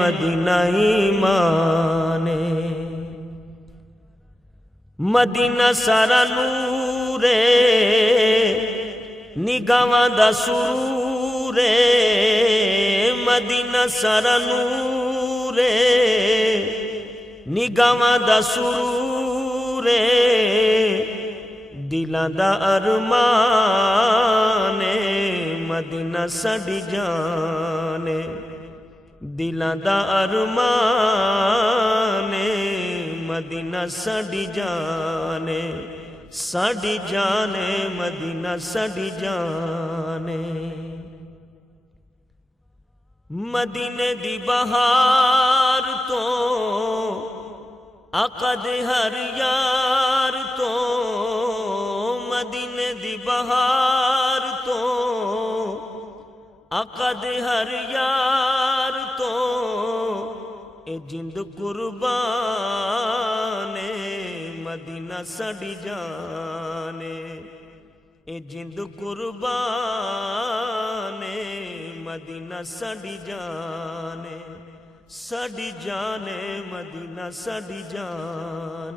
مدینہ ایمان مدینہ سارا نور نگاواں دا سرور مدینہ سارا نور نگاواں دا سرور دلاں دا ارمان مدینہ ساڈی جان دلاں دا ارمان مدینہ ساڈی جان مدینہ ساڈی جان مدینے دی بہار تو آقا دے ہر یار تو مدینے دی بہار تو آقا دے ہر یار تو اے جند قربان مدینہ ساڈی جان اے جند قربان مدینہ ساڈی جان مدینہ ساڈی جان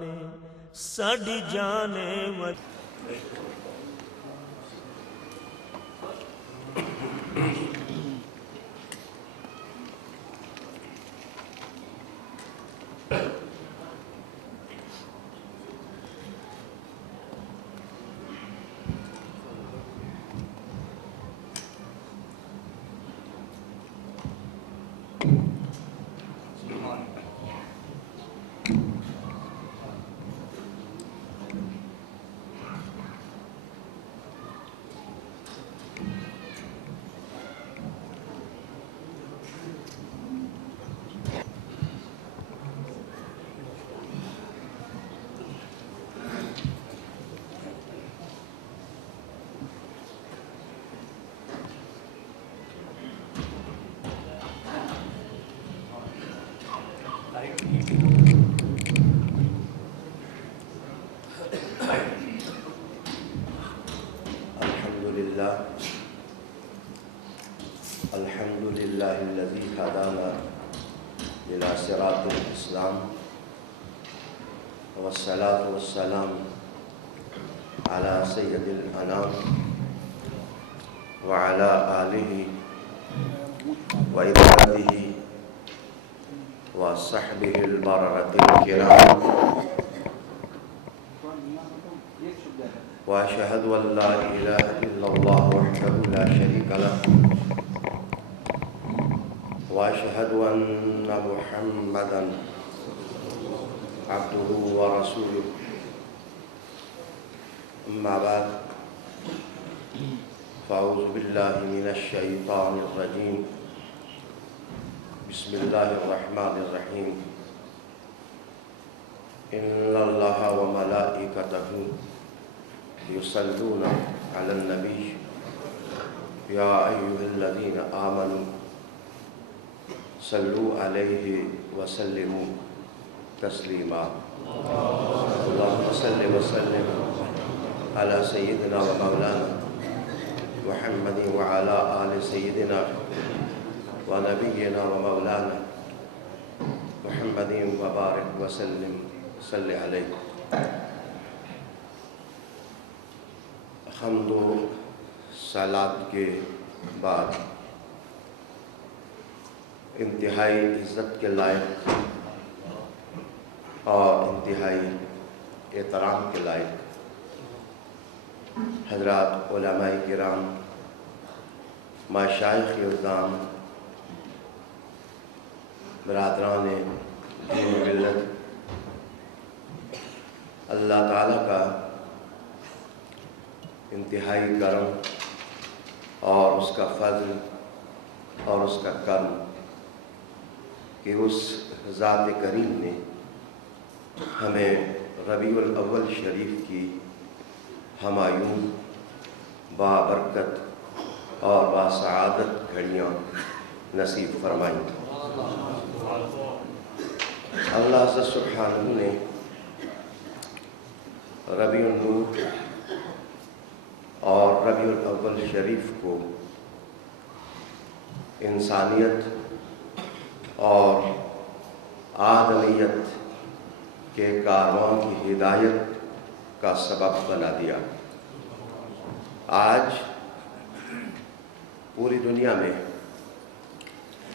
الحمد لله الذي هدانا إلى صراط الإسلام والصلاة والسلام على سيد الأنام وعلى آله وإخوته وصحبه البررة الكرام وأشهد أن لا إله إلا الله وحده لا شريك له وأشهد أن محمدًا عبده ورسوله أما بعد فأعوذ بالله من الشيطان الرجيم بسم الله الرحمن الرحيم إن الله وملائكته يصلون على النبي يا أيها الذين آمنوا صلوا عليه وسلموا تسليما اللهم صل وسلم على سيدنا ومولانا محمد وعلى آل سيدنا ونبينا ومولانا محمد وبارك وسلم صل عليه حمد و صلات کے بعد انتہائی عزت کے لائق اور انتہائی احترام کے لائق حضرات علماء کرام مشائخ اعظام برادران دین و ملت اللہ تعالیٰ کا انتہائی کرم اور اس کا فضل اور اس کا کرم کہ اس ذات کریم نے ہمیں ربیع الاول شریف کی ہمایوں بابرکت اور باسعادت گھڑیاں نصیب فرمائیں۔ اللہ سبحانہ نے ربیع النور اور ربیع الاول شریف کو انسانیت اور آدمیت کے کارواں کی ہدایت کا سبب بنا دیا۔ آج پوری دنیا میں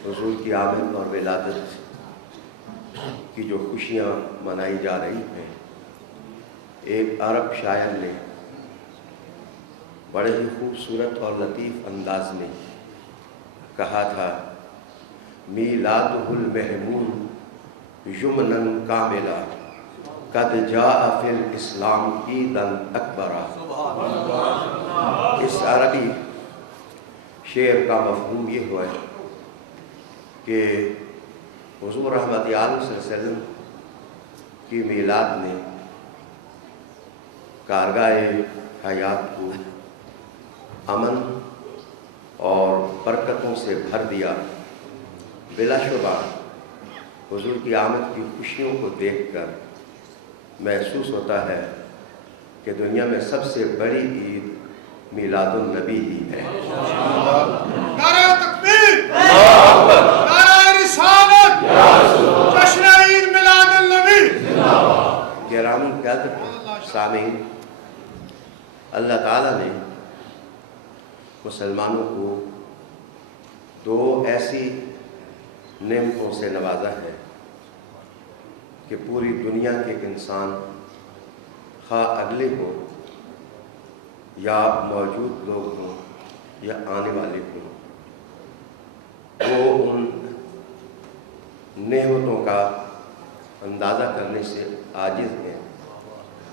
حضور کی آمد اور ولادت کی جو خوشیاں منائی جا رہی ہیں، ایک عرب شاعر نے بڑے ہی خوبصورت اور لطیف انداز میں کہا تھا، میلادہ المحمود یمناً کاملا قد جاء فی الاسلام عیداً اکبرا۔ اس عربی شعر کا مفہوم یہ ہوا ہے کہ حضور رحمت عالم صلی اللہ علیہ وسلم کی میلاد نے کارگاہ حیات کو امن اور برکتوں سے بھر دیا۔ بلا شبہ حضور کی آمد کی خوشیوں کو دیکھ کر محسوس ہوتا ہے کہ دنیا میں سب سے بڑی عید میلاد النبی ہی ہے۔ نعرہ تکبیر، نعرہ رسالت، جشن عید میلاد النبی۔ گرامی قدر سامعین، اللہ تعالیٰ نے مسلمانوں کو دو ایسی نعمتوں سے نوازا ہے کہ پوری دنیا کے انسان خواہ اگلے ہوں یا موجود لوگ ہوں یا آنے والے ہوں، وہ ان نعمتوں کا اندازہ کرنے سے عاجز ہیں۔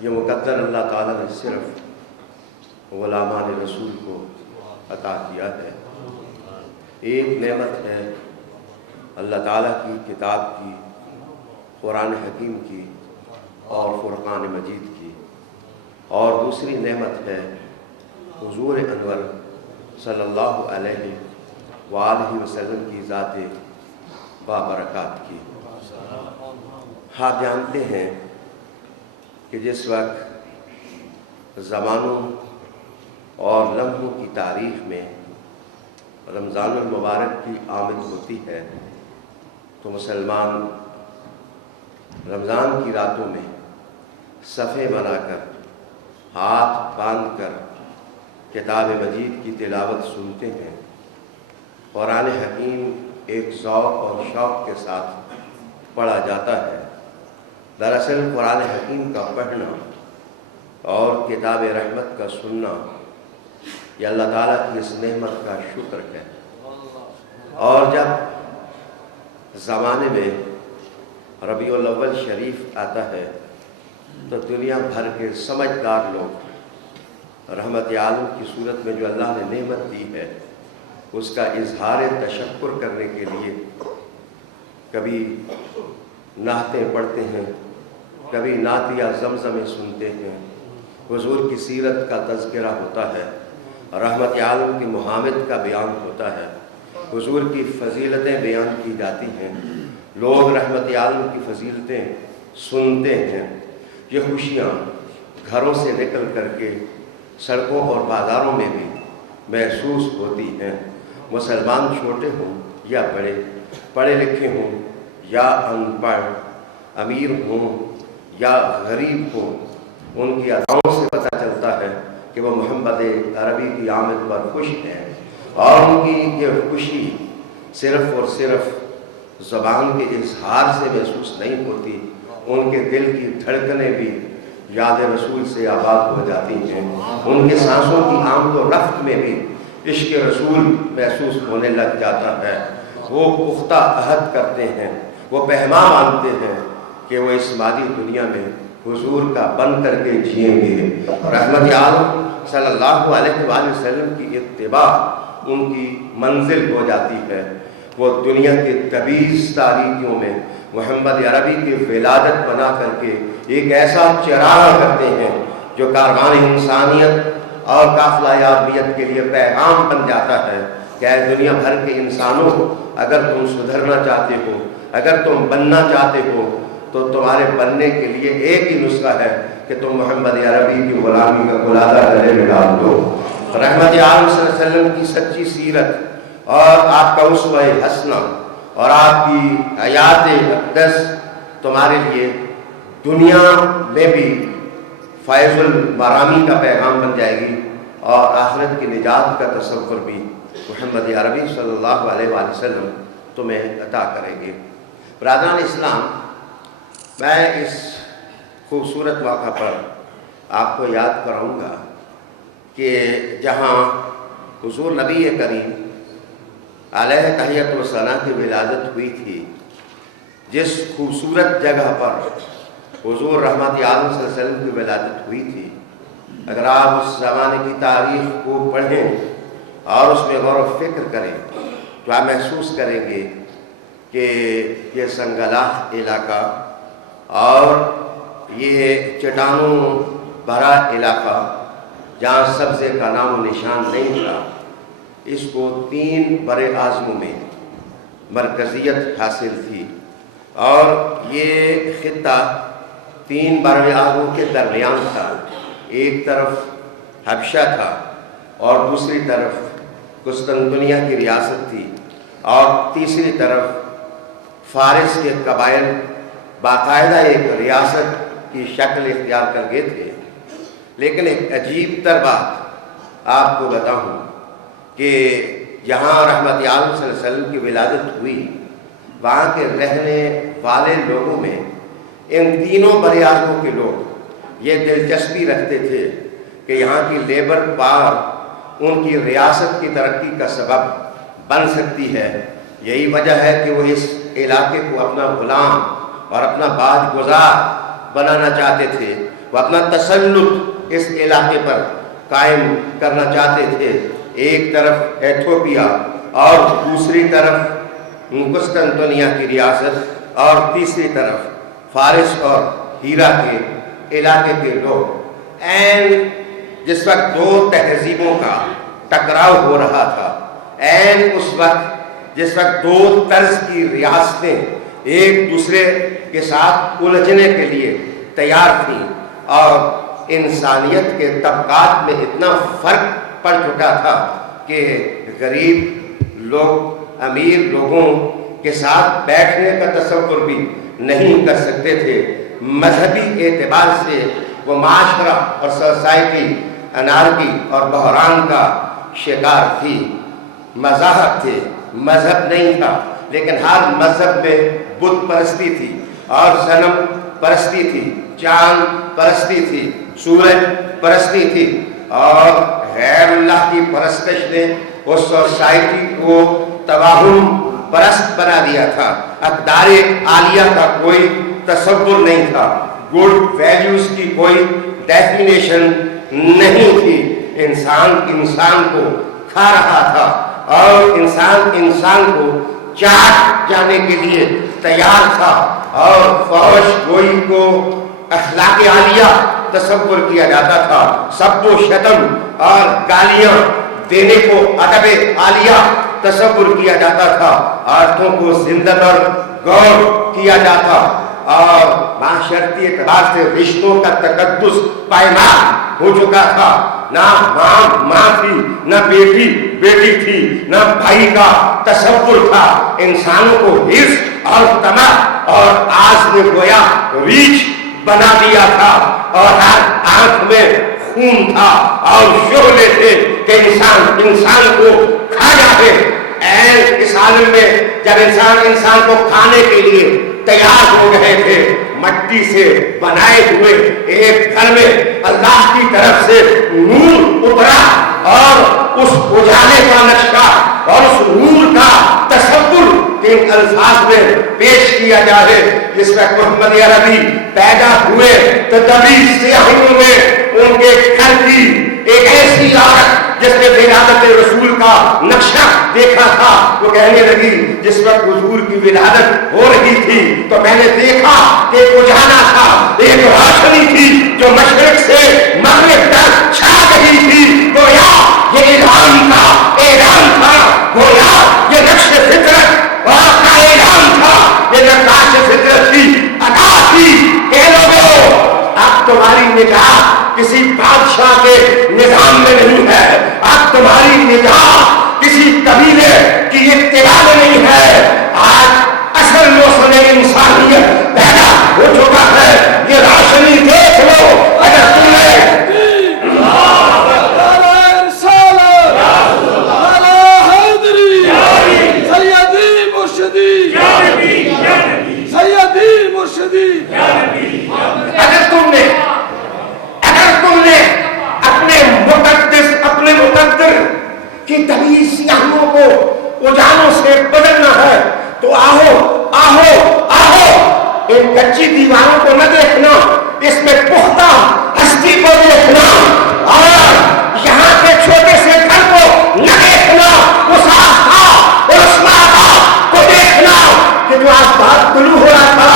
یہ مقدر اللہ تعالیٰ نے صرف غلامان رسول کو عطا کیا ہے۔ ایک نعمت ہے اللہ تعالیٰ کی کتاب کی، قرآن حکیم کی اور فرقان مجید کی، اور دوسری نعمت ہے حضور انور صلی اللہ علیہ وآلہ وسلم کی ذات بابرکات کی۔ آپ جانتے ہیں کہ جس وقت زمانوں اور لمحوں کی تاریخ میں رمضان المبارک کی آمد ہوتی ہے تو مسلمان رمضان کی راتوں میں صفیں بنا کر، ہاتھ باندھ کر کتاب مجید کی تلاوت سنتے ہیں۔ قرآن حکیم ایک ذوق اور شوق کے ساتھ پڑھا جاتا ہے۔ دراصل قرآن حکیم کا پڑھنا اور کتاب رحمت کا سننا یہ اللہ تعالیٰ کی اس نعمت کا شکر ہے۔ اور جب زمانے میں ربیع الاول شریف آتا ہے تو دنیا بھر کے سمجھدار لوگ رحمت عالم کی صورت میں جو اللہ نے نعمت دی ہے اس کا اظہار تشکر کرنے کے لیے کبھی نعتیں پڑھتے ہیں، کبھی نعتیہ زمزمیں سنتے ہیں، حضور کی سیرت کا تذکرہ ہوتا ہے، رحمت عالم کی محامد کا بیان ہوتا ہے، حضور کی فضیلتیں بیان کی جاتی ہیں، لوگ رحمت عالم کی فضیلتیں سنتے ہیں۔ یہ خوشیاں گھروں سے نکل کر کے سڑکوں اور بازاروں میں بھی محسوس ہوتی ہیں۔ مسلمان چھوٹے ہوں یا بڑے، پڑھے لکھے ہوں یا ان پڑھ، امیر ہوں یا غریب ہوں، ان کی اداؤں سے پتہ چلتا ہے کہ وہ محمد عربی کی آمد پر خوش ہیں، اور ان کی یہ خوشی صرف اور صرف زبان کے اظہار سے محسوس نہیں ہوتی، ان کے دل کی دھڑکنیں بھی یاد رسول سے آباد ہو جاتی ہیں، ان کے سانسوں کی آمد و رفت میں بھی عشق رسول محسوس ہونے لگ جاتا ہے۔ وہ پختہ عہد کرتے ہیں، وہ پیمان مانتے ہیں کہ وہ اس مادی دنیا میں حضور کا بن کر کے جئیں گے۔ رحمت عالم صلی اللہ علیہ وآلہ وسلم کی اتباع ان کی منزل ہو جاتی ہے۔ وہ دنیا کے تبیز تاریکیوں میں محمد عربی کی ولادت بنا کر کے ایک ایسا چراغ کرتے ہیں جو کاروان انسانیت اور قافلہ یابیت کے لیے پیغام بن جاتا ہے کہ اے دنیا بھر کے انسانوں، اگر تم سدھرنا چاہتے ہو، اگر تم بننا چاہتے ہو تو تمہارے بننے کے لیے ایک ہی نسخہ ہے کہ تم محمد عربی کی غلامی کا گلادہ گلے میں ڈال دو۔ رحمت عالم صلی اللہ علیہ وسلم کی سچی سیرت اور آپ کا اسوہ حسنہ اور آپ کی حیات اقدس تمہارے لیے دنیا میں بھی فیض المرامی کا پیغام بن جائے گی اور آخرت کی نجات کا تصور بھی محمد عربی صلی اللہ علیہ وآلہ وسلم تمہیں عطا کریں گے۔ برادران اسلام، میں اس خوبصورت موقع پر آپ کو یاد کراؤں گا کہ جہاں حضور نبی کریم علیہ تحیۃ وثناء کی ولادت ہوئی تھی، جس خوبصورت جگہ پر حضور رحمت عالم صلی اللہ علیہ وسلم کی ولادت ہوئی تھی، اگر آپ اس زمانے کی تاریخ کو پڑھیں اور اس میں غور و فکر کریں تو آپ محسوس کریں گے کہ یہ سنگلاخ علاقہ اور یہ چٹانوں بھرا علاقہ جہاں سبزے کا نام و نشان نہیں تھا، اس کو 3 بڑے اعظموں میں مرکزیت حاصل تھی، اور یہ خطہ 3 بڑے اعظموں کے درمیان تھا۔ ایک طرف حبشہ تھا اور دوسری طرف قسطنطنیہ کی ریاست تھی، اور تیسری طرف فارس کے قبائل باقاعدہ ایک ریاست کی شکل اختیار کر گئے تھے۔ لیکن ایک عجیب تر بات آپ کو بتاؤں کہ جہاں رحمت عالم صلی اللہ علیہ وسلم کی ولادت ہوئی، وہاں کے رہنے والے لوگوں میں ان 3 بڑے اعظموں کے لوگ یہ دلچسپی رکھتے تھے کہ یہاں کی لیبر پاور ان کی ریاست کی ترقی کا سبب بن سکتی ہے۔ یہی وجہ ہے کہ وہ اس علاقے کو اپنا غلام اور اپنا باج گزار بنانا چاہتے تھے، وہ اپنا تسلط اس علاقے پر قائم کرنا چاہتے تھے۔ ایک طرف ایتھوپیا اور دوسری طرف قسطنطنیہ کی ریاست اور تیسری طرف فارس اور ہیرا کے علاقے کے لوگ۔ جس وقت 2 تہذیبوں کا ٹکراؤ ہو رہا تھا، اس وقت جس وقت 2 طرز کی ریاستیں ایک دوسرے کے ساتھ الجھنے کے لیے تیار تھیں، اور انسانیت کے طبقات میں اتنا فرق پڑ چکا تھا کہ غریب لوگ امیر لوگوں کے ساتھ بیٹھنے کا تصور بھی نہیں کر سکتے تھے۔ مذہبی اعتبار سے وہ معاشرہ اور سوسائٹی انارکی اور بحران کا شکار تھی۔ مذاہب تھے، مذہب نہیں تھا، لیکن ہر مذہب میں بت پرستی تھی اور صنم پرستی تھی، چاند پرستی تھی، سورج پرستی تھی، اور غیر اللہ کی پرستش نے اس سوسائٹی کو توہم پرست بنا دیا تھا۔ اقدار عالیہ کا کوئی تصور نہیں تھا، گڈ ویلیوز کی کوئی ڈیفینیشن نہیں تھی۔ انسان کو کھا رہا تھا، اور انسان کو چاٹ جانے کے لیے تیار تھا، اور فحش گوئی کو اخلاق عالیہ تصور کیا جاتا تھا۔ سب و شتم اور گالیاں دینے کو ادب عالیہ تصور کیا جاتا تھا۔ عورتوں کو زندت اور غور کیا جاتا، اور معاشرتی اعتبار سے رشتوں کا تقدس پائمال ہو چکا تھا۔ نہ ماں تھی، نہ بیٹی تھی، نہ بھائی کا تصور تھا۔ انسانوں کو حرص اور طمع اور آس نے گویا ریچھ بنا دیا تھا، اور ہر آنکھ میں خون تھا اور شعلے تھے کہ انسان کو کھا جاتے۔ اس عالم میں جب انسان کو کھانے کے لیے تیار ہو گئے تھے، مٹی سے بنائے ہوئے ایک گھر میں اللہ کی طرف سے نور اترا، اور اس اجالے کا نقشہ اور اس نور کا تصور ان الفاظ میں پیش کیا جائے۔ جس وقت محمد عربی پیدا ہوئے تو تبھی سیاحوں میں ان کے گھر کی ایک ایسی عورت جس نے ولادت رسول کا نقشہ دیکھا تھا، وہ کہنے لگی، جس وقت حضور کی ولادت ہو رہی تھی تو میں نے دیکھا کہ اجالا تھا، ایک روشنی تھی جو مشرق سے مغرب تک چھا رہی تھی۔ گویا یہ اعلان تھا، گویا یہ نقش فطرت اور کا اعلان تھا، یہ نقاش فطرت کی ادا تھی کہ لوگوں اب تمہاری نجات کسی بادشاہ کے نظام میں نہیں ہے، اب تمہاری نجات کسی قبیلے کی اتباع میں نہیں ہے، آج مرشدی اگر تم نے اپنے مقدر کی طبیعی سیاہیوں کو اجالوں سے بدلنا ہے تو آہو ان کچی دیواروں کو نہ دیکھنا، اس میں پختہ ہستی کو دیکھنا، اور یہاں کے چھوٹے سے گھر کو نہ دیکھنا، اس آستھا اور اس ماتا کو دیکھنا کہ جو آسمان طلوع ہو رہا تھا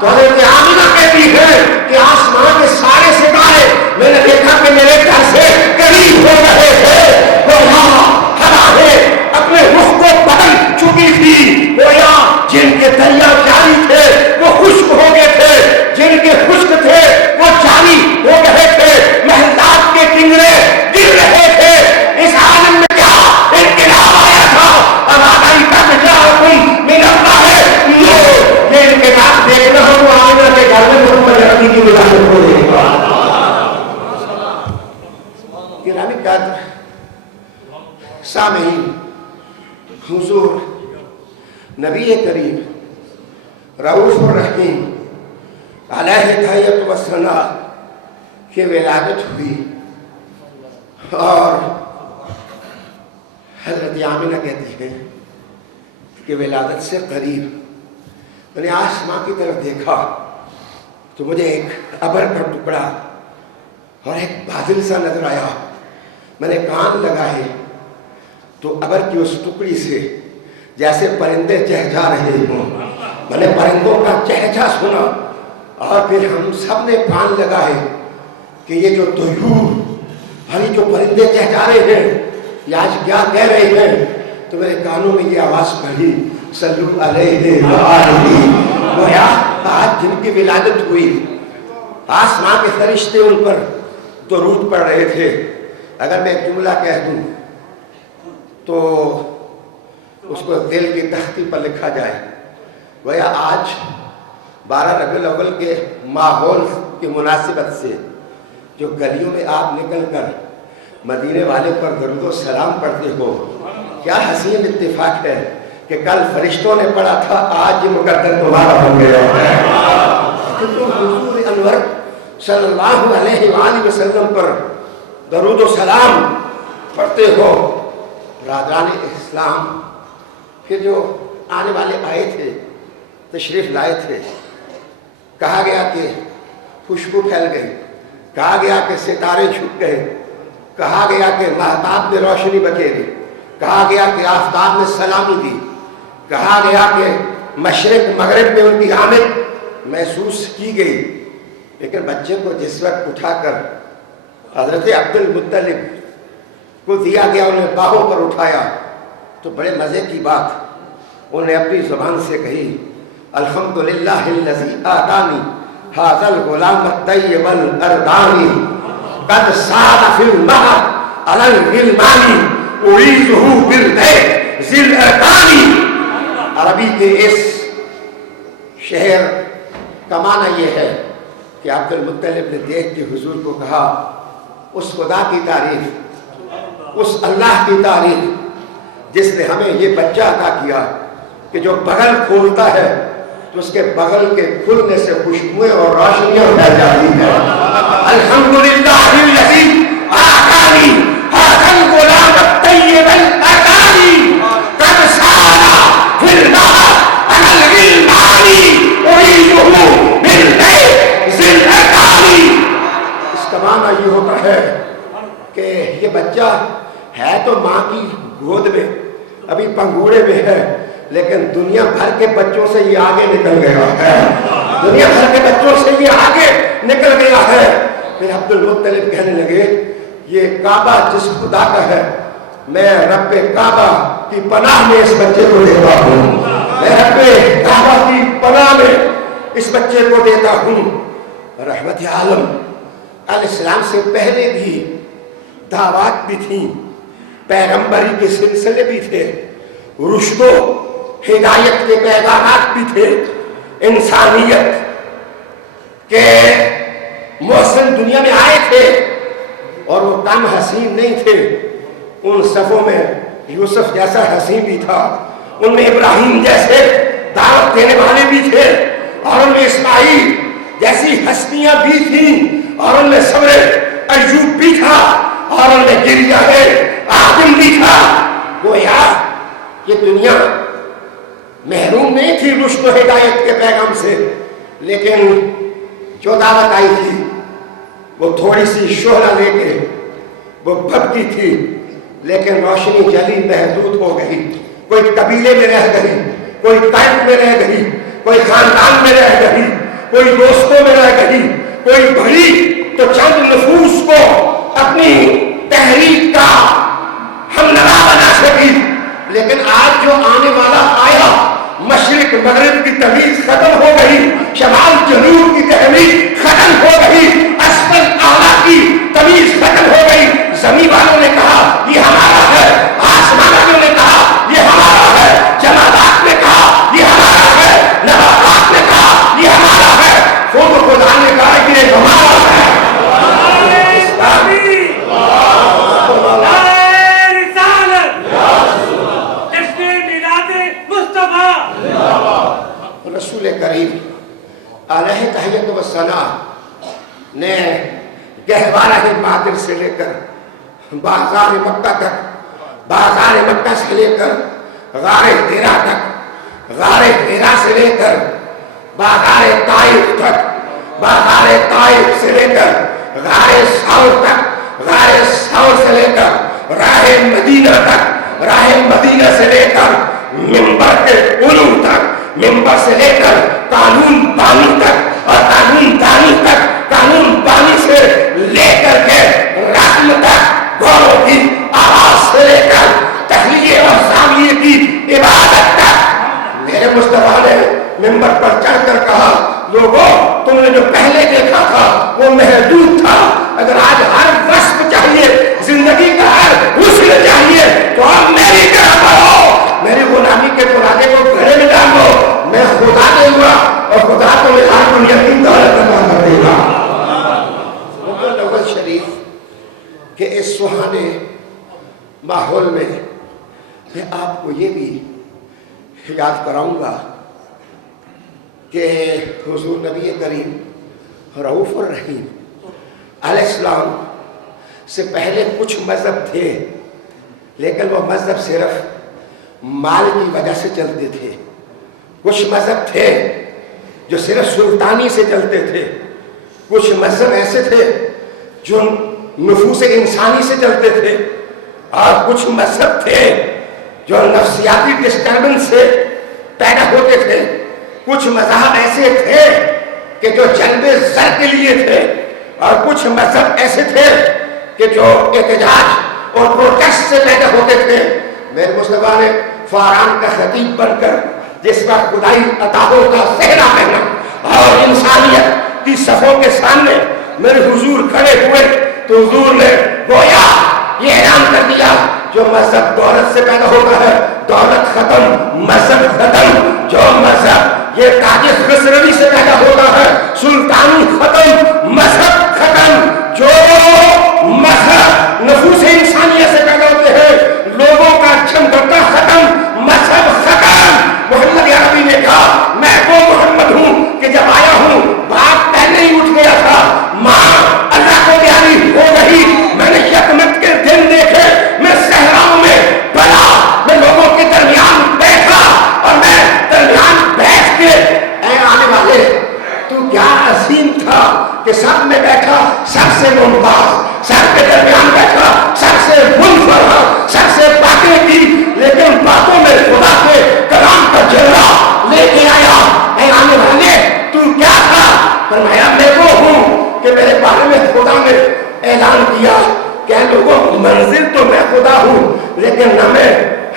تو حضرت آمینہ کہتی ہے کہ آسمان کے سارے ستارے میں نے دیکھا کہ میرے گھر سے قریب ہو رہے تھے، وہ ہوایں اپنے رخ کو بدل چکی تھی، گویا جن کے دریا جاری تھے وہ خشک ہو گئے تھے، جن کے خشک تھے وہ جاری ہو گئے تھے، محلات کے کنگرے گر رہے تھے، اس عالم میں کیا انقلاب آیا تھا، اب آگاہی کر جاؤں من اللہ ہے یہ انقلاب دیکھنا ہو تو آمینہ کے گھر میں محمد عربی کی ولادت ہو جائے گا۔ گرامی قدر سامعین، حضور نبی کریم رؤوف الرحیم علیہ تحیۃ و ثناء کی ولادت ہوئی، اور حضرت آمینہ کہتی ہے کہ ولادت سے قریب میں نے آسمان کی طرف دیکھا تو مجھے ایک ابر کا ٹکڑا اور ایک بادل سا نظر آیا، میں نے کان لگائے تو ابر کی اس ٹکڑی سے جیسے پرندے چہچہا رہے ہوں، میں نے پرندوں کا چہچہا سنا، اور پھر ہم سب نے کان لگائے کہ یہ جو طیور اور یہ جو پرندے چہچہا رہے ہیں یہ آج کیا کہہ رہے ہیں، تو میرے کانوں میں یہ آواز پڑھی صلو علیہ وآلہ، گویا آج جن کی ولادت ہوئی آسمان کے فرشتے ان پر درود پڑھ رہے تھے۔ اگر میں ایک جملہ کہہ دوں تو اس کو دل کی تختی پر لکھا جائے، گویا آج 12 ربیع الاول کے ماحول کی مناسبت سے جو گلیوں میں آپ نکل کر مدینے والے پر درود و سلام پڑھتے ہو، کیا حسین اتفاق ہے کہ کل فرشتوں نے پڑھا تھا، آج یہ مقدر تمہارا ہو گیا ہے۔ تم حضور انور صلی اللہ علیہ وآلہ وسلم پر درود و سلام پڑھتے ہو۔ برادران اسلام، پھر جو آنے والے آئے تھے، تشریف لائے تھے، کہا گیا کہ خوشبو پھیل گئی، کہا گیا کہ ستارے جھک گئے، کہا گیا کہ مہتاب میں روشنی بکھیری، کہا گیا کہ آفتاب نے سلامی دی، کہا گیا کہ مشرق مغرب میں ان کی آمد محسوس کی گئی، لیکن بچے کو جس وقت اٹھا کر حضرت عبد المطلب کو دیا گیا، انہیں باہوں پر اٹھایا تو بڑے مزے کی بات انہوں نے اپنی زبان سے کہی، الحمدللہ الذی آتانی ھذا الغلام الطیب الأردانی قد ساد فی المہد علی الغلمان اریدہ بالبیت ذی الارکان۔ عربی کے اس شہر کا معنی یہ ہے کہ عبد المطلب نے دیکھ کے حضور کو کہا، اس خدا کی تعریف، اس اللہ کی تعریف جس نے ہمیں یہ بچہ عطا کیا کہ جو بغل کھولتا ہے تو اس کے بغل کے کھلنے سے خوشبوئیں اور روشنیاں پھیل جاتی ہیں۔ الحمدللہ الذی آتانی ھذا الغلام الطیب الأردانی قد سار فی المہد علی الغلمان اریدہ بالبیت ذی الارکان۔ اس کا معنی یہ ہوتا ہے کہ یہ بچہ ہے تو ماں کی گود میں، ابھی پنگوڑے میں ہے، لیکن دنیا بھر کے بچوں سے یہ آگے نکل گیا ہے، دنیا بھر کے بچوں سے یہ آگے نکل گیا ہے۔ پھر عبد المطلب کہنے لگے، یہ کعبہ جس خدا کا ہے، میں رب کعبہ کی پناہ میں اس بچے کو دیتا ہوں، میں رب کعبہ کی پناہ میں اس بچے کو دیتا ہوں۔ رحمت عالم علیہ السلام سے پہلے بھی دعوات بھی تھیں، پیغمبری کے سلسلے بھی تھے، رشد و ہدایت کے پیغامات بھی تھے، انسانیت کے محسن دنیا میں آئے تھے، اور وہ کم حسین نہیں تھے، ان صفوں میں یوسف جیسا حسین بھی تھا، ان میں ابراہیم جیسے دعوت دینے والے بھی تھے، اور ان میں اسماعیل جیسی ہستیاں بھی تھیں، اور ان میں صبر ایوب بھی تھا، اور ان میں گریہ آدم بھی تھا۔ گویا یہ دنیا محروم نہیں تھی رشد و ہدایت کے پیغام سے، لیکن جو دعوت آئی تھی وہ تھوڑی سی شعلہ لے کے وہ بھگتی تھی، لیکن روشنی جلی محدود ہو گئی۔ کوئی قبیلے میں رہ گئی، کوئی طائف میں رہ گئی، کوئی خاندان میں رہ گئی، کوئی دوستوں میں رہ گئی، کوئی بڑی تو چند نفوس کو اپنی تحریک کا ہمنوا بنا سکی۔ لیکن آج جو آنے والا آیا، مشرق مغرب کی تمیز ختم ہو گئی، شمال جنوب کی تمیز ختم ہو گئی، اسفل اعلیٰ کی تمیز ختم ہو گئی۔ زمین والوں نے کہا یہ ہمارا ہے، آسمان والوں نے کہا یہ ہمارا ہے، جمادات نے کہا یہ ہمارا ہے، نباتات نے کہا یہ ہمارا ہے، خود خدا نے کہا یہ ہمارا ہے۔ رسول کریم علیہ تحیت و ثنا نے گہوارہ مادر سے لے کر بازار مکہ تک، بازار مکہ سے لے کر غار حرا تک، غار حرا سے لے کر بازار طائف تک، بازار طائف سے لے کر غار ثور تک، غار ثور سے لے کر راہ مدینہ تک، راہ مدینہ سے لے کر منبر کے علو تک، منبر سے لے کر قانون بانی تک، اور قانون دانی تک، قانون بانی سے لے کر کے رسم تک، گوروں کی آواز سے لے کر تخلیے اور زاویے کی عبادت تک۔ میرے مصطفیٰ نے منبر پر چڑھ کر کہا لوگوں تم نے جو پہلے دیکھا تھا وہ محدود تھا، اگر آج ہر وصف چاہیے، زندگی کا ہر حسن چاہیے تو اب میری طرف آؤ، میری غلامی کے پرانے کو گھرے میں ڈال دو، میں خدا دے گا اور خدا تو ہر دنیا کی دولت عطا کر دے گا۔ نواز شریف کہ اس سہانے ماحول میں میں آپ کو یہ بھی یاد کراؤں گا کہ حضور نبی کریم رؤوف الرحیم علیہ السلام سے پہلے کچھ مذہب تھے، لیکن وہ مذہب صرف مال کی وجہ سے چلتے تھے۔ کچھ مذہب تھے جو صرف سلطانی سے چلتے تھے، کچھ مذہب ایسے تھے جو نفوس انسانی سے چلتے تھے، اور کچھ مذہب تھے جو نفسیاتی ڈسٹربنس سے پیدا ہوتے تھے، کچھ مذہب ایسے تھے کہ جو جلب زر کے لیے تھے، اور کچھ مذہب ایسے تھے کہ جو احتجاج اور پروٹیسٹ سے پیدا ہوتے تھے۔ میرے مصطفیٰ نے فاران کا خطیب بن کر جس کا خدائی عطاؤں کا صحرا پہنا اور انسانیت کی صفوں کے سامنے میرے حضور کھڑے ہوئے تو حضور نے گویا یہ اعلان کر دیا جو مذہب دولت سے پیدا ہوتا ہے دولت ختم، مذہب ختم، جو مذہب یہ تاج خسروی سے پیدا ہوتا ہے سلطانی ختم، مذہب ختم، جو مذہب نفوس انسانیت سے پیدا ہوتے ہیں لوگوں کا جھنڈا ختم، مذہب ختم۔ محمد عربی نے کہا میں وہ محمد ہوں کہ جب آیا ہوں باپ پہلے ہی اٹھ گیا تھا، ماں اللہ کو پیاری ہو گئی، میں نے یکمت کے دن دیکھے، میں صحراؤں میں بلا، میں لوگوں کے درمیان بیٹھا، اور میں درمیان بیٹھ کے اے آنے والے تو کیا عظیم تھا کہ سب میں بیٹھا، سب سے ممتاز، سب کے درمیان بیٹھا، سب سے منفرد، سب سے باتیں کی، لیکن باتوں میں خدا کے کلام کا جلوہ لے کے آیا۔ اے آنے والے تو کیا تھا؟ فرمایا میں وہ ہوں کہ میرے بارے میں خدا نے اعلان کیا کہ اے لوگوں منزل تو میں خدا ہوں، لیکن نہ میں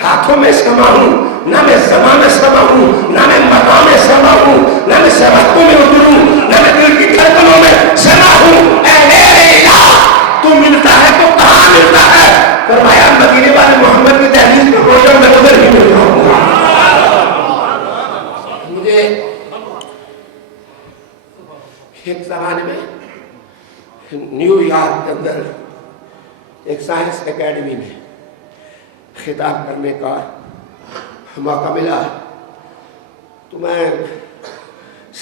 ہاتھوں میں سما ہوں، نہ میں زمان میں سما ہوں، نہ میں مقام میں سما ہوں، نہ میں سرحدوں میں اتروں، نہ میں دل کی دھڑکنوں میں سما ہوں۔ اے میرے الہ تو ملتا ہے تو کہاں ملتا ہے؟ فرمایا مدینے والے محمد کی دہلیز پر پہنچا میں ادھر ہی مل رہا ہوں۔ مجھے ایک زمانے میں نیو یارک کے اندر ایک سائنس اکیڈمی میں خطاب کرنے کا موقع ملا، تو میں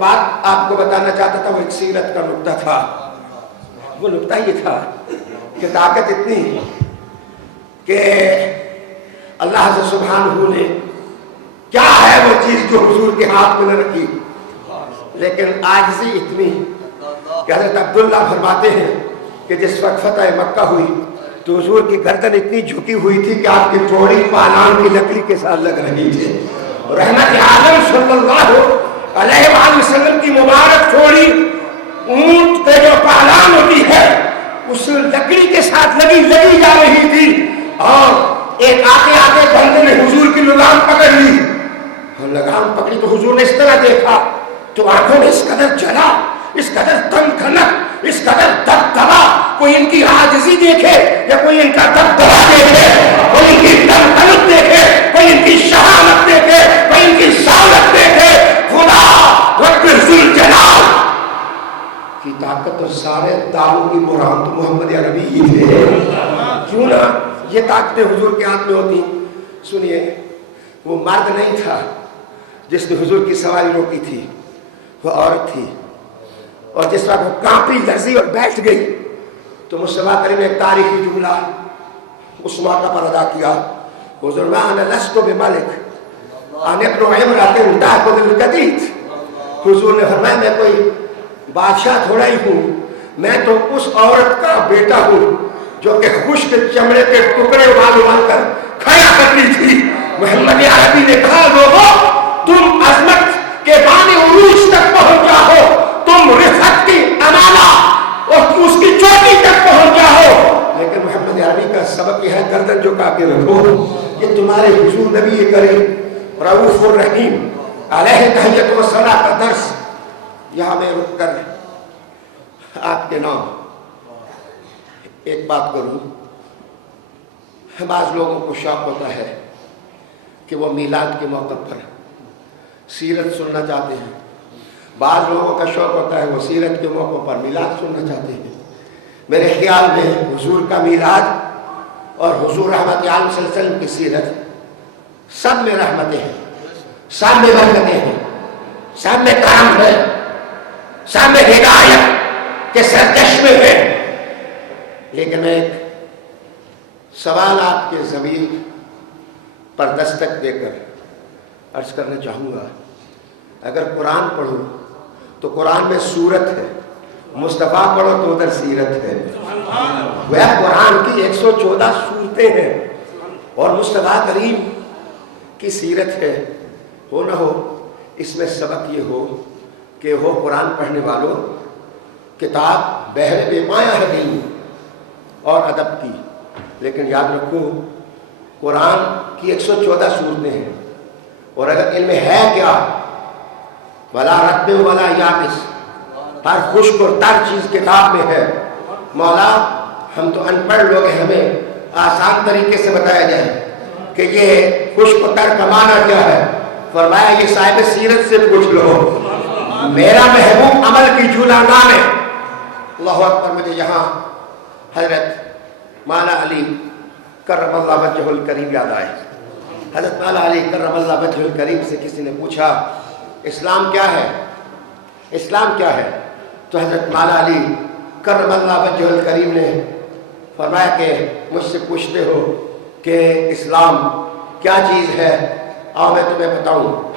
بات آپ کو بتانا چاہتا تھا وہ ایک سیرت کا نقطہ تھا. وہ نقطہ یہ تھا کہ طاقت اتنی کہ اللہ سبحانہ نے کیا ہے وہ چیز جو حضور کے ہاتھ میں نہ رکھی، لیکن عاجزی اتنی کہ حضرت عبداللہ فرماتے ہیں کہ جس وقت فتح مکہ ہوئی تو حضور کی گردن اتنی جھکی ہوئی تھی کہ آپ کی چوڑی پالان کی لکڑی کے ساتھ لگ رہی تھی. رحمت عالم صلی اللہ علیہ وآلہ وسلم کی مبارک چوڑی اونٹ کے جو پالان ہوتی ہے اس لکڑی کے ساتھ لگی جا رہی تھی، اور ایک آتے بندے نے حضور کی لگام پکڑ لی، اور لگام پکڑی تو حضور نے اس طرح دیکھا تو آنکھوں میں اس قدر جلا، اس قدر تن کھنک، اس قدر دبدبا، کوئی ان کی عاجزی دیکھے یا کوئی ان کا دبدبا دیکھے، کوئی ان کی تن کھنک دیکھے، کوئی ان کی شہامت دیکھے، کوئی ان کی سعادت دیکھے. خدا رب ذوالجلال کی طاقت اور سارے دعووں کی برہان تو محمد عربی ہی تھے. کیوں نہ یہ طاقتیں حضور کے ہاتھ میں ہوتی. سنیے، وہ مرد نہیں تھا جس نے حضور کی سواری روکی تھی، وہ عورت تھی، اور جس وقت وہ کانپی لرزی اور بیٹھ گئی تو مصطفیٰ کریم نے ایک تاریخی جملہ اس موقع پر ادا کیا. حضور میں انا لست بملک انا ابن امرأۃ تأخذ الجدید. حضور نے فرمایا میں کوئی بادشاہ تھوڑا ہی ہوں، میں تو اس عورت کا بیٹا ہوں جو کہ خشک چمڑے کے ٹکڑے اڑا کر کھایا کرتی تھی. محمد عربی نے کہا لوگوں تم عظمت کے بانی عروج تک پہنچ جاؤ، تم رفعت کی امانہ اور اس کی چوٹی تک پہنچ جاؤ، لیکن محمد عربی کا سبق یہ ہے گردن جھکا کے رکھو. یہ تمہارے حضور نبی کریم رؤوف الرحیم علیہ تحیۃ و ثنا کا درس یہاں میں رک کر آپ کے نام ایک بات کروں. بعض لوگوں کو شوق ہوتا ہے کہ وہ میلاد کے موقع پر سیرت سننا چاہتے ہیں، بعض لوگوں کا شوق ہوتا ہے وہ سیرت کے موقع پر میلاد سننا چاہتے ہیں. میرے خیال میں حضور کا میلاد اور حضور رحمت عالم صلی اللہ علیہ وسلم کی سیرت سب میں رحمتیں ہیں، سب میں برکتیں ہیں، سب میں کرم ہے، سب میں ہدایت کے سرچشمے ہیں. لیکن میں ایک سوال آپ کے ضمیر پر دستک دے کر عرض کرنا چاہوں گا. اگر قرآن پڑھو تو قرآن میں سورت ہے، مصطفیٰ پڑھو تو ادھر سیرت ہے. وہ قرآن کی 114 سورتیں ہیں اور مصطفیٰ کریم کی سیرت ہے. ہو نہ ہو اس میں سبق یہ ہو کہ ہو قرآن پڑھنے والوں کتاب بحر بے مایا ہے دین اور ادب کی، لیکن یاد رکھو قرآن کی 114 سورتیں ہیں، اور اگر علم ہے کیا ولا رتب ولا یابس، ہر خشک اور تر چیز کتاب میں ہے. مولا ہم تو ان پڑھ لوگ ہیں، ہمیں آسان طریقے سے بتایا جائے کہ یہ خشک و تر کا معنی کیا ہے. فرمایا یہ صاحب سیرت سے پوچھ لو، میرا محبوب عمل کی جھولا نام ہے. اللہ اکبر. مجھے یہاں حضرت مولا علی کرم اللہ وجہ الکریم یاد آئے. حضرت مولا علی کرم اللہ وجہ الکریم سے کسی نے پوچھا اسلام کیا ہے، اسلام کیا ہے؟ تو حضرت مولا علی کرم اللہ وجہ الکریم نے فرمایا کہ مجھ سے پوچھتے ہو کہ اسلام کیا چیز ہے، آؤ میں تمہیں بتاؤں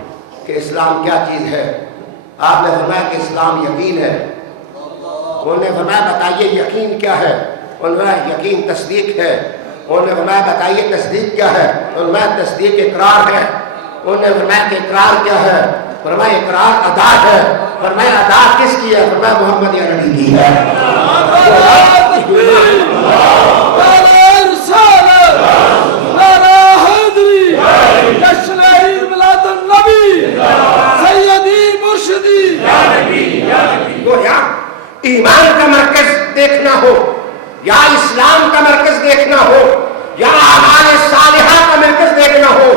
کہ اسلام کیا چیز ہے. آپ نے فرمایا کہ اسلام یقین ہے. انہوں نے فرمایا بتائیے یقین کیا ہے؟ انہوں نے یقین تصدیق ہے. انہوں نے فرمایا بتائیے تصدیق کیا ہے؟ انہوں نے فرمایا تصدیق اقرار ہے. انہوں نے فرمایا کہ اقرار کیا ہے؟ فرمایا اقرار ادا ہے. فرمایا ادا کس کی ہے؟ فرمایا محمد عربی کی ہے. ایمان کا مرکز دیکھنا ہو یا اسلام کا مرکز دیکھنا ہو یا اعمال صالحہ کا مرکز دیکھنا ہو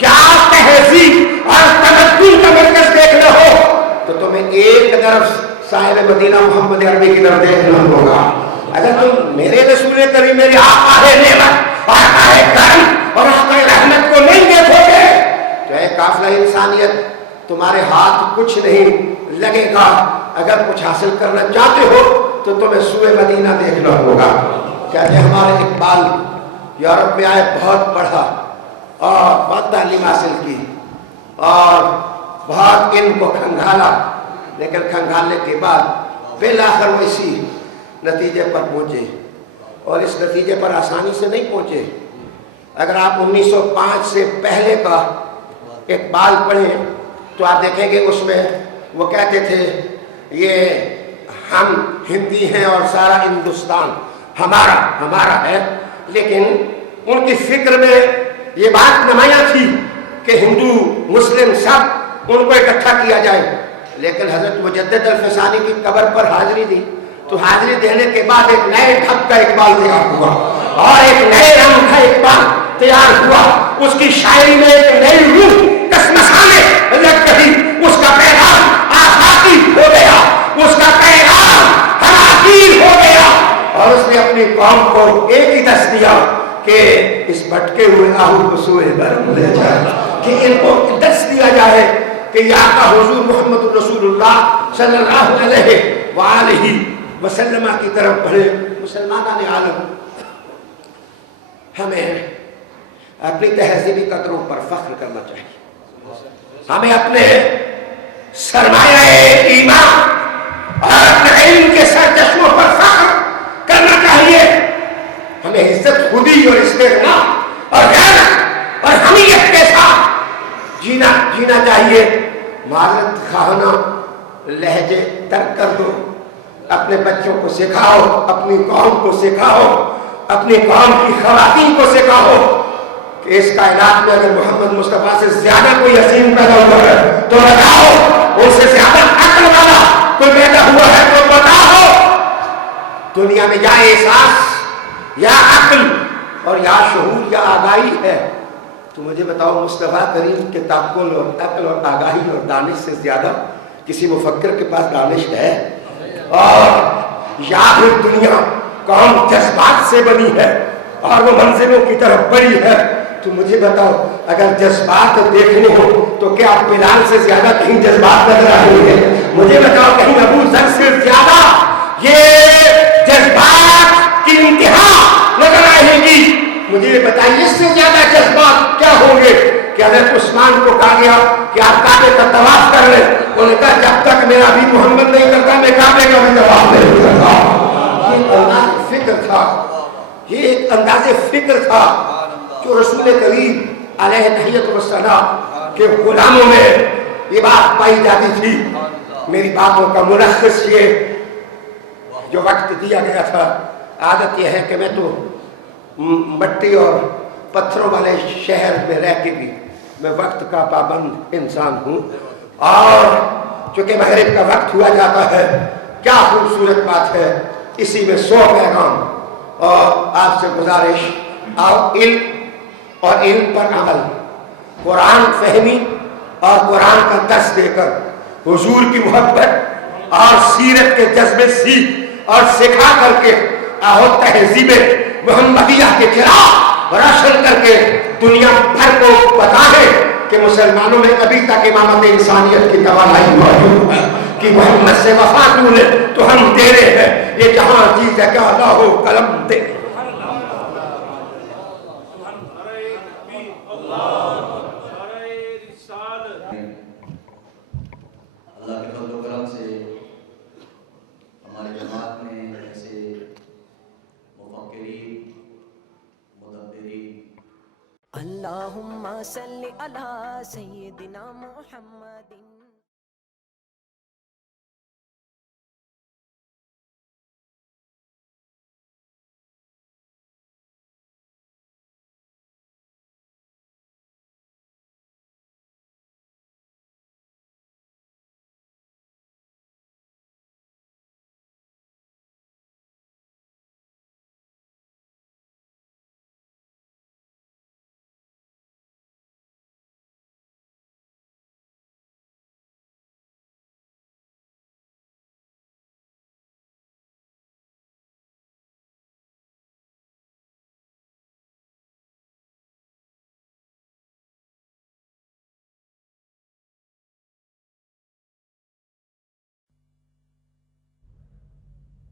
یا تہذیب اور تمدن کا مرکز دیکھنا ہو تو تمہیں ایک طرف صاحب مدینہ محمد عربی کی طرف دیکھنا ہوگا. اگر تم میرے رسول کریم میرے آقا نعمت اور آقا کرم اور آقا رحمت کو نہیں دیکھو گے تو اے قافلہ انسانیت تمہارے ہاتھ کچھ نہیں لگے گا. اگر کچھ حاصل کرنا چاہتے ہو تو تمہیں سوئے مدینہ دیکھنا ہوگا. کہتے ہیں ہمارے اقبال یورپ میں آئے, بہت پڑھا اور بہت تعلیم حاصل کی اور بہت علم کو کھنگالا, لیکن کھنگالنے کے بعد بالآخر وہ اسی نتیجے پر پہنچے, اور اس نتیجے پر آسانی سے نہیں پہنچے. اگر آپ 1905 سے پہلے کا اقبال پڑھیں تو آپ دیکھیں گے اس میں وہ کہتے تھے یہ ہم ہندی ہیں اور سارا ہندوستان ہمارا ہے, لیکن ان کی فکر میں یہ بات نمایاں تھی کہ ہندو مسلم سب ان کو اکٹھا کیا جائے. لیکن حضرت مجدد الفسانی کی قبر پر حاضری دی تو حاضری دینے کے بعد ایک نئے ڈھنگ کا اقبال تیار ہوا اور ایک نئے رنگ کا اقبال تیار ہوا. اس کی شاعری میں ایک نئی روح کسمسانے لگ گئی. اس کا پیغام آفاقی ہو گیا, اس کا پیغام حراکیر ہو گیا, اور اس نے اپنی قوم کو ایک ہی دس دیا کہ اس بھٹکے ہوئے آہو کو سوئے برم لے جائے, کہ ان کو دس دیا جائے کہ یا کا حضور محمد رسول اللہ صلی اللہ علیہ وآلہ وسلم کی طرف بڑھے. مسلمانان عالم, ہمیں اپنی تہذیبی قدروں پر فخر کرنا چاہیے. ہمیں اپنے سرمایہ ایمان اور اپنے علم کے سرچشموں پر فخر کرنا چاہیے. ہمیں عزت خودی اور استغنا اور غیرت اور حمیت کے ساتھ جینا چاہیے. معذرت خواہانہ لہجے ترک کر دو, اپنے بچوں کو سکھاؤ, اپنی قوم کو سکھاؤ, اپنی قوم کی خواتین کو سکھاؤ کہ اس کائنات میں اگر محمد مصطفیٰ سے زیادہ کوئی حسین پیدا ہوا ہے تو بتاؤ, ان سے زیادہ عقل والا کوئی پیدا ہوا ہے تو بتاؤ. دنیا میں یا احساس یا عقل اور یا شعور یا آگاہی ہے تو مجھے بتاؤ مصطفیٰ کریم کے تعقل اور عقل اور آگاہی اور دانش سے زیادہ کسی مفکر کے پاس دانش ہے؟ اور یا پھر دنیا قوم جذبات سے بنی ہے اور وہ منزلوں کی طرف بڑی ہے تو مجھے بتاؤ اگر جذبات دیکھنے ہو تو کیا بلال سے زیادہ کہیں جذبات نظر آ رہی ہے؟ مجھے بتاؤ کہیں ابو ذر سے زیادہ یہ جذبات کی انتہا نظر آئے گی؟ مجھے بتائیے اس سے زیادہ جذبات کیا ہوں گے کہ حضرت عثمان کو کہا گیا کہ آپ کعبے کا طواف کر لیں, انہوں نے کہا جب تک میرا بھی محمد نہیں کرتا میں کعبے کا بھی طواف نہیں کرتا. یہ انداز فکر تھا, یہ ایک انداز فکر تھا جو رسول کریم علیہ تحیت والسلام کے غلاموں میں یہ بات پائی جاتی تھی. میری باتوں کا ملخص یہ جو وقت دیا گیا تھا, عادت یہ ہے کہ میں تو مٹی اور پتھروں والے شہر میں رہ کے بھی میں وقت کا پابند انسان ہوں, اور چونکہ مغرب کا وقت ہوا جاتا ہے, کیا خوبصورت بات ہے, اسی میں 100 پیغام. اور آپ سے گزارش, آپ علم اور علم پر عمل, قرآن فہمی اور قرآن کا درس دے کر حضور کی محبت اور سیرت کے جذبے سیکھ اور سکھا کر کے آہو تہذیب محمدیہ کے چراغ روشن کر کے دنیا بھر کو بتائیں کہ مسلمانوں میں ابھی تک امامت انسانیت کی توانائی موجود ہے کہ محمد سے وفا کیوں لے تو ہم دے رہے ہیں. یہ جہاں چیز ہے کہ اللہ ہو قلم دے. اللہ کے فضل و کرم سے ہماری جماعت میں ایسے مفکرین مدبرین اللہم صلی علی سیدنا محمد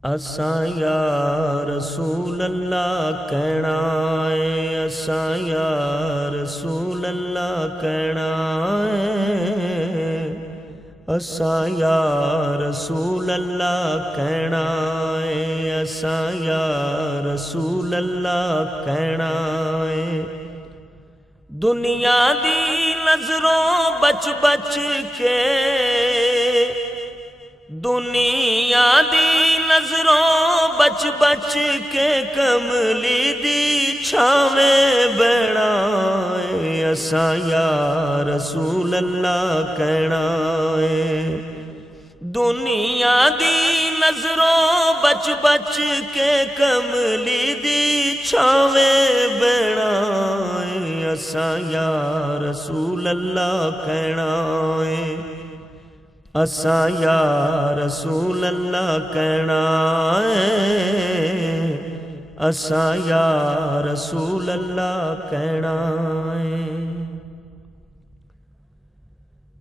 اساں یا رسول اللہ کہنا ہے، اساں یا رسول اللہ کہنا ہے، اساں یا رسول اللہ کہنا ہے، اساں یا رسول اللہ کہنا ہے۔ دنیا دی نظروں بچ بچ کے، دنیا دی نظروں بچ بچ کے، کملی دی چھاویں بہنا ہے، اساں یا رسول اللہ کہنا ہے۔ دنیا دی نظروں بچ بچ کے، کملی دی چھاویں بہنا ہے، اساں یا رسول اللہ کہنا ہے، اساں یا رسول اللہ کہنا ہے، اساں یا رسول اللہ کہنا ہے۔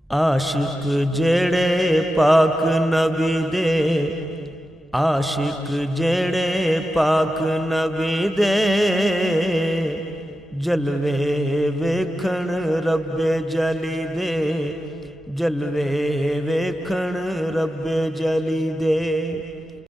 عاشق جیڑے پاک نبی دے، عاشق جیڑے پاک نبی دے، جلوے ویکھن رب جلی دے، جلوے ویکھن رب جلی دے۔